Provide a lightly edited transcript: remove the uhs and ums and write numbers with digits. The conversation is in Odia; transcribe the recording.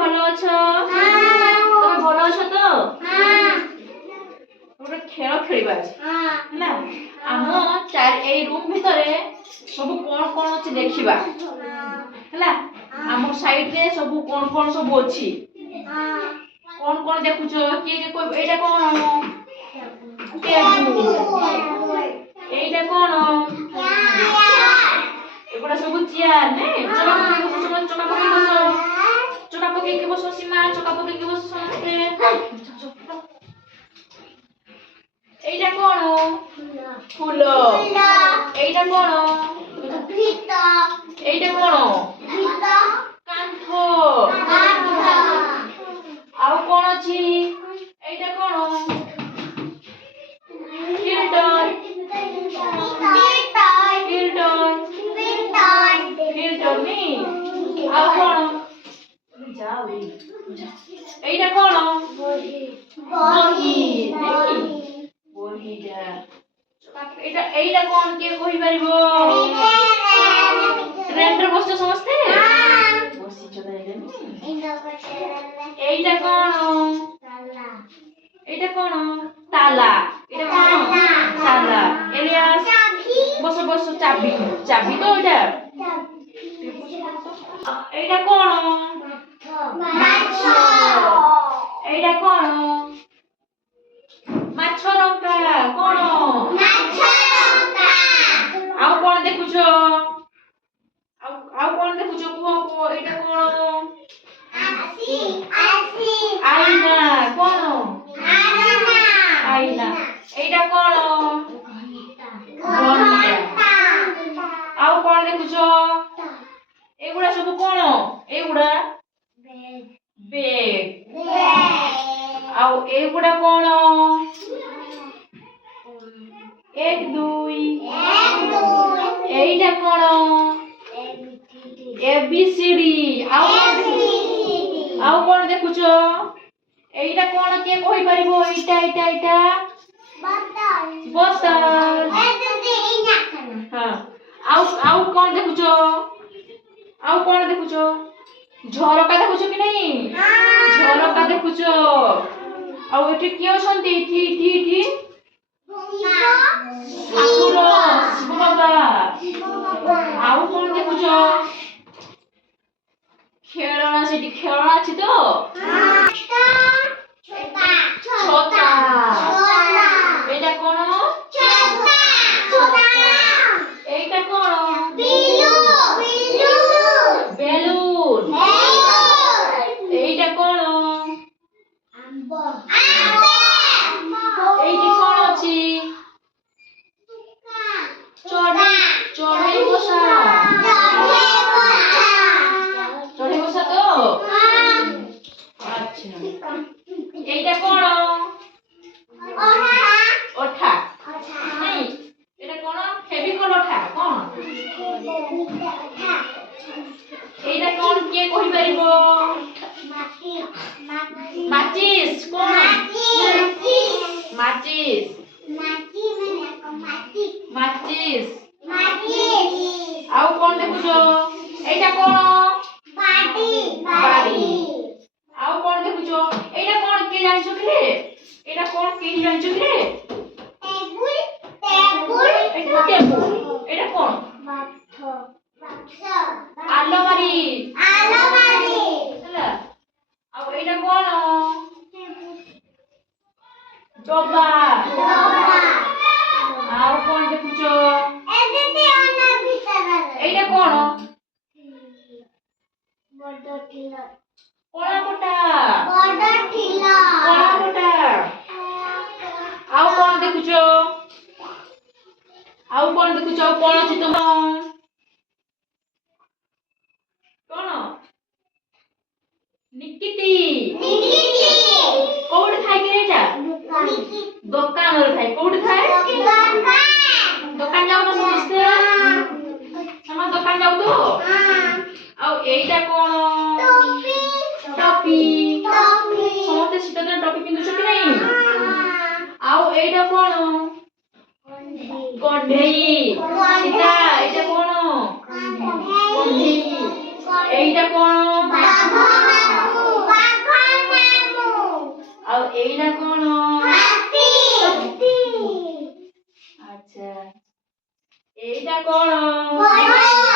ভালো আছো? তুমি ভালো আছো তো? ଗୋଟେ ଖେଳ ଖେଳିବା ଅଛି ହେଲା। ଆମ ଏଇ ରୁମ୍ ଭିତରେ ସବୁ କଣ କଣ ଅଛି ଦେଖିବା ହେଲା। ଆମ ସାଇଡରେ ସବୁ କଣ କଣ ସବୁ ଅଛି, କଣ କଣ ଦେଖୁଛ? କିଏ କିଏ କହିବ ଏଇଟା କଣ? এইটা কোন? এগুলা সবু চেয়ার নে? চকা পকেই বসো, সবাই চকা পকেই বসো। চকা পকেই বসো সীমা, চকা পকেই বসো সমস্তে। এইটা কোন? ফুল। এইটা কোন? ভিত। এইটা কোন? ভিত। কান্থ। ଆଉ কোন ଅଛି? এইটা কোন? ଆଉ କଣ? এইଟା କଣ? ବହି। এইଟା କଣ କିଏ କହିପାରିବ? ଟ୍ରେନରେ ବସିଛ ସମସ୍ତେ? ବସିଛ ତାହେଲେ। এইটা କଣ? এইটা କଣ? ତାଲା। এটা କଣ? তালা। এলিয়াস বসো বসো। চাবি। চাবি তো এটা। এইটা কোন? মাছ। এইটা কোন? মাছ রଙ୍କା। কোন? মাছ রଙ୍କା। ଆଉ কোন দেখুଛ? ଆଉ কোন দেখুଛ? କୁହ କୁହ। এইটা কোন? আসি। আয়না। কোন? আয়না। আয়না। এইটা কোন? ঘন্টা। ଆଉ কোন দেখুଛ? এগুলা সব কোন? এগুলা বেগ। ଆଉ এগুলা কোন? 1 2। এইটা কোন? ABCD। ଆଉ কোন দেখুଛ? এইটা কোন কিଏ କହିପାରିବ? এইটা এইটা এইটা ବୋତଲ। ହଁ। ଆଉ কোন ଦେଖୁଛ? ଆଉ কোন ଦେଖୁଛ? ଝରକା ଦେଖୁଛ କି ନାହିଁ? ଝରକା ଦେଖୁଛ। ଆଉ ଏଠି କିଏ ଅଛନ୍ତି? ଏଠି ଠାକୁର, ଶିବ ବାବା। ଆଉ କଣ ଦେଖୁଛ? ଖେଳଣା। ସେଠି ଖେଳଣା ଅଛି ତ? ଛତା। এইটা কোন? এইটা কোন? বেলুন। এইটা কোন? এইটি কোন ଅଛି? চড়াই বসা। চড়াই বসা তো? আচ্ছা। এইটা কোন? ওঠা। নাই এটা কোন? ফেভিকল ওঠা। কোন? এইটা কোন কিଏ କହିପାରିବ? ମାଚିସ୍। কোন? ମାଚିସ୍। ମାଚିସ୍। ଆଉ କଣ ଦେଖୁଛ? এইটা কোন? ବାଡ଼ି। ଆଉ କଣ ଦେଖୁଛ? এইটা কোন କିଏ ଜାଣିଛ କି? এইটা কোন କିଏ ଜାଣିଛ କି? এইটা টেবুল। এইটা কোন? আলমারি। ହେଲା। ଆଉ এইটা কোন? ଡବା। ଆଉ କଣ ଦେଖୁଛ? এইটা কোন? କଳାପଟା। କଳାପଟା। ଆଉ କଣ ଦେଖୁଛ? ଆଉ କଣ ଦେଖୁଛ? ଆଉ କଣ ଅଛି ତୁମ? କଣ? ନିକିତି। କୋଉଠି ଥାଏ କି ଏଇଟା? ଦୋକାନରେ ଥାଏ। କୋଉଠି ଥାଏ? ଦୋକାନ ଯାଉନ ସମସ୍ତେ? ସମସ୍ତେ ଦୋକାନ ଯାଉ ତ? ଆଉ এইটা কোন? ଟୋପି। ସମସ୍ତେ ଶୀତ ଦିନ ଟୋପି ପିନ୍ଧୁଛ କି ନାହିଁ? ଆଉ এইটা কোন? କଣ୍ଢେଇ। ସୀତା। এইটা কোন? କଣ୍ଢେଇ। এইটা কোন? ଆଉ ଏଇଟା କଣ? ଆଚ୍ଛା ଏଇଟା କଣ?